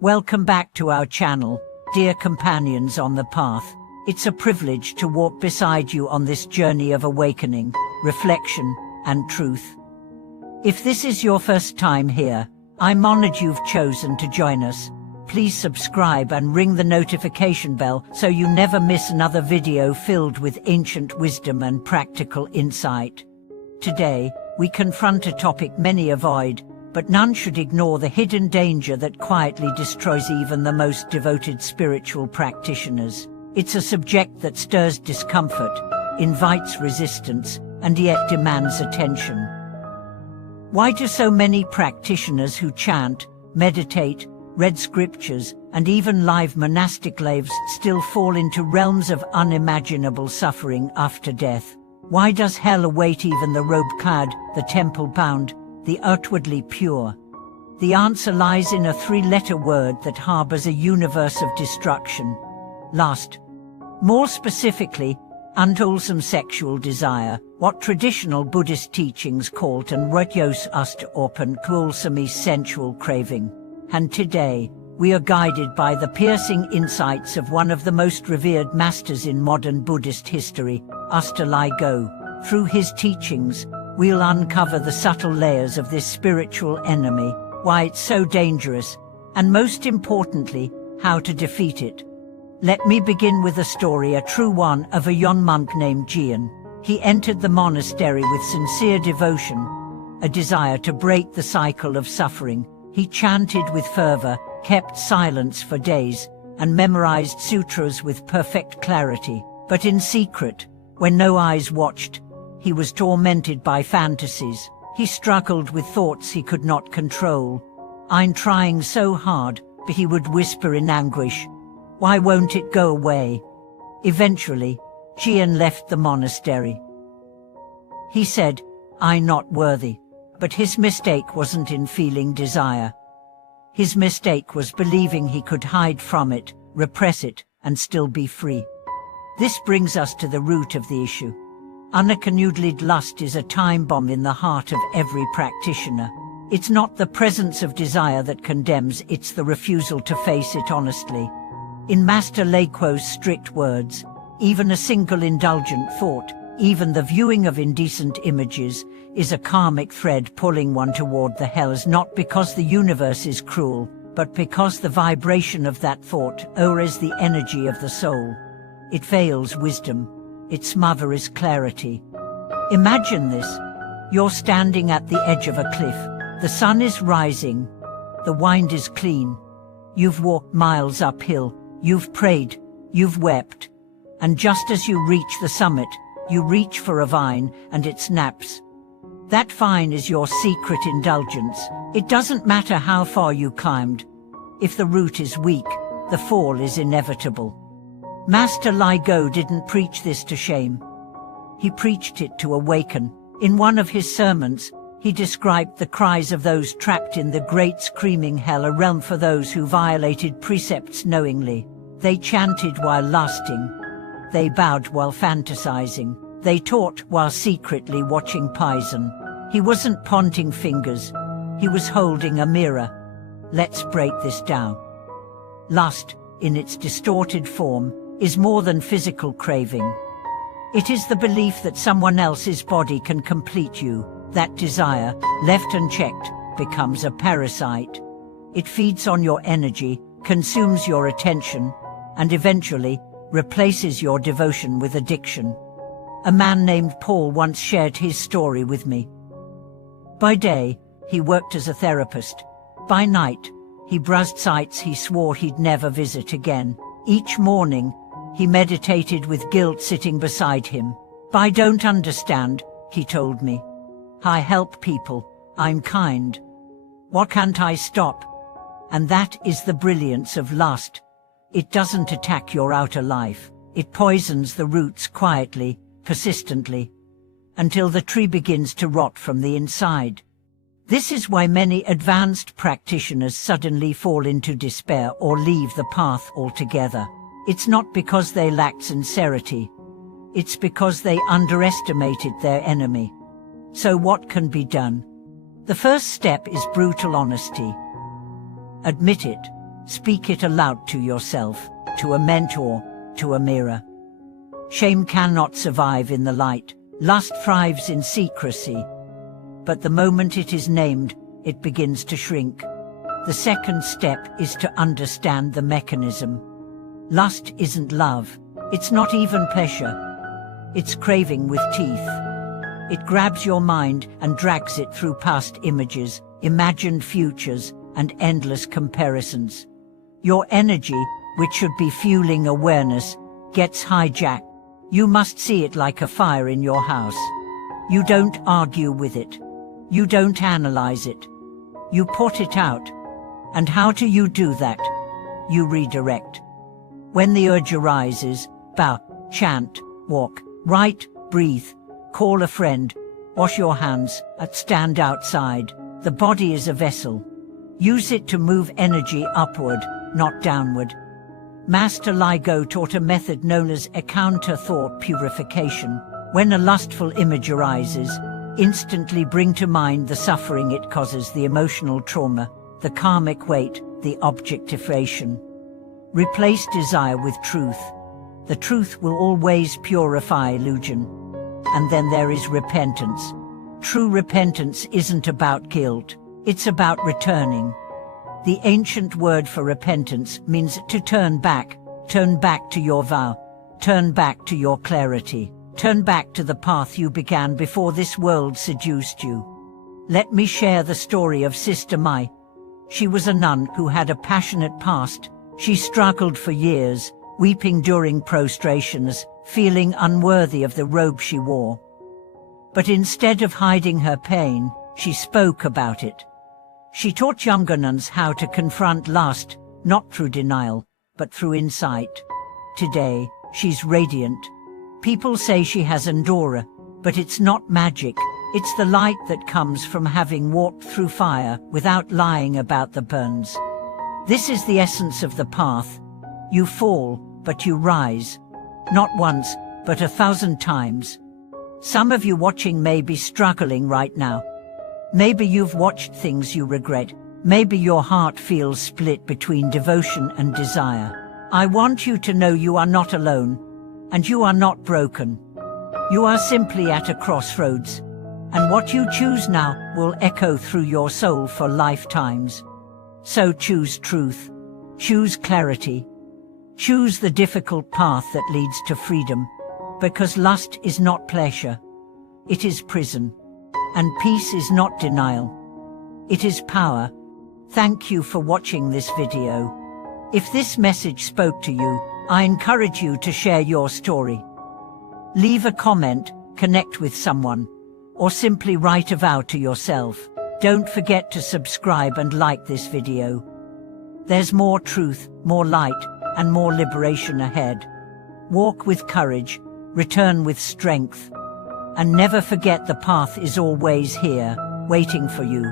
Welcome back to our channel, dear companions on the path. It's a privilege to walk beside you on this journey of awakening, reflection, and truth. If this is your first time here, I'm honored you've chosen to join us. Please subscribe and ring the notification bell so you never miss another video filled with ancient wisdom and practical insight. Today, we confront a topic many avoid, but none should ignore: the hidden danger that quietly destroys even the most devoted spiritual practitioners. It's a subject that stirs discomfort, invites resistance, and yet demands attention. Why do so many practitioners who chant, meditate, read scriptures, and even live monastic lives still fall into realms of unimaginable suffering after death? Why does hell await even the robe-clad, the temple-bound, the outwardly pure? The answer lies in a three-letter word that harbors a universe of destruction: lust. More specifically, unwholesome sexual desire, what traditional Buddhist teachings called and retyos ust open wholesome sensual craving. And today, we are guided by the piercing insights of one of the most revered masters in modern Buddhist history, Astalai Go. Through his teachings, we'll uncover the subtle layers of this spiritual enemy, why it's so dangerous, and most importantly, how to defeat it. Let me begin with a story, a true one, of a young monk named Jian. He entered the monastery with sincere devotion, a desire to break the cycle of suffering. He chanted with fervor, kept silence for days, and memorized sutras with perfect clarity. But in secret, when no eyes watched, he was tormented by fantasies. He struggled with thoughts he could not control. "I'm trying so hard," he would whisper in anguish. "Why won't it go away?" Eventually, Jian left the monastery. He said, "I'm not worthy." But his mistake wasn't in feeling desire. His mistake was believing he could hide from it, repress it, and still be free. This brings us to the root of the issue. Unacknowledged lust is a time bomb in the heart of every practitioner. It's not the presence of desire that condemns, it's the refusal to face it honestly. In Master Lako's strict words, even a single indulgent thought, even the viewing of indecent images, is a karmic thread pulling one toward the hells, not because the universe is cruel, but because the vibration of that thought is the energy of the soul. It veils wisdom. Its mother is clarity. Imagine this. You're standing at the edge of a cliff. The sun is rising. The wind is clean. You've walked miles uphill. You've prayed. You've wept. And just as you reach the summit, you reach for a vine, and it snaps. That vine is your secret indulgence. It doesn't matter how far you climbed. If the root is weak, the fall is inevitable. Master Lai Go didn't preach this to shame. He preached it to awaken. In one of his sermons, he described the cries of those trapped in the great screaming hell, a realm for those who violated precepts knowingly. They chanted while lusting. They bowed while fantasizing. They taught while secretly watching poison. He wasn't pointing fingers. He was holding a mirror. Let's break this down. Lust, in its distorted form, is more than physical craving. It is the belief that someone else's body can complete you. That desire, left unchecked, becomes a parasite. It feeds on your energy, consumes your attention, and eventually replaces your devotion with addiction. A man named Paul once shared his story with me. By day, he worked as a therapist. By night, he browsed sites he swore he'd never visit again. Each morning, he meditated with guilt sitting beside him. "I don't understand," he told me. "I help people. I'm kind. Why can't I stop?" And that is the brilliance of lust. It doesn't attack your outer life. It poisons the roots quietly, persistently, until the tree begins to rot from the inside. This is why many advanced practitioners suddenly fall into despair or leave the path altogether. It's not because they lacked sincerity. It's because they underestimated their enemy. So what can be done? The first step is brutal honesty. Admit it. Speak it aloud to yourself, to a mentor, to a mirror. Shame cannot survive in the light. Lust thrives in secrecy. But the moment it is named, it begins to shrink. The second step is to understand the mechanism. Lust isn't love. It's not even pleasure. It's craving with teeth. It grabs your mind and drags it through past images, imagined futures, and endless comparisons. Your energy, which should be fueling awareness, gets hijacked. You must see it like a fire in your house. You don't argue with it. You don't analyze it. You put it out. And how do you do that? You redirect. When the urge arises, bow, chant, walk, write, breathe, call a friend, wash your hands, stand outside. The body is a vessel. Use it to move energy upward, not downward. Master Ligo taught a method known as counter-thought purification. When a lustful image arises, instantly bring to mind the suffering it causes, the emotional trauma, the karmic weight, the objectification. Replace desire with truth. The truth will always purify illusion. And then there is repentance. True repentance isn't about guilt. It's about returning. The ancient word for repentance means to turn back to your vow, turn back to your clarity, turn back to the path you began before this world seduced you. Let me share the story of Sister Mai. She was a nun who had a passionate past. She struggled for years, weeping during prostrations, feeling unworthy of the robe she wore. But instead of hiding her pain, she spoke about it. She taught younger nuns how to confront lust, not through denial, but through insight. Today, she's radiant. People say she has Andorra, but it's not magic. It's the light that comes from having walked through fire without lying about the burns. This is the essence of the path. You fall, but you rise. Not once, but 1,000 times. Some of you watching may be struggling right now. Maybe you've watched things you regret. Maybe your heart feels split between devotion and desire. I want you to know you are not alone, and you are not broken. You are simply at a crossroads, and what you choose now will echo through your soul for lifetimes. So choose truth, choose clarity, choose the difficult path that leads to freedom, because lust is not pleasure, it is prison. And peace is not denial. It is power. Thank you for watching this video. If this message spoke to you, I encourage you to share your story. Leave a comment, connect with someone, or simply write a vow to yourself. Don't forget to subscribe and like this video. There's more truth, more light, and more liberation ahead. Walk with courage, return with strength. And never forget the path is always here, waiting for you.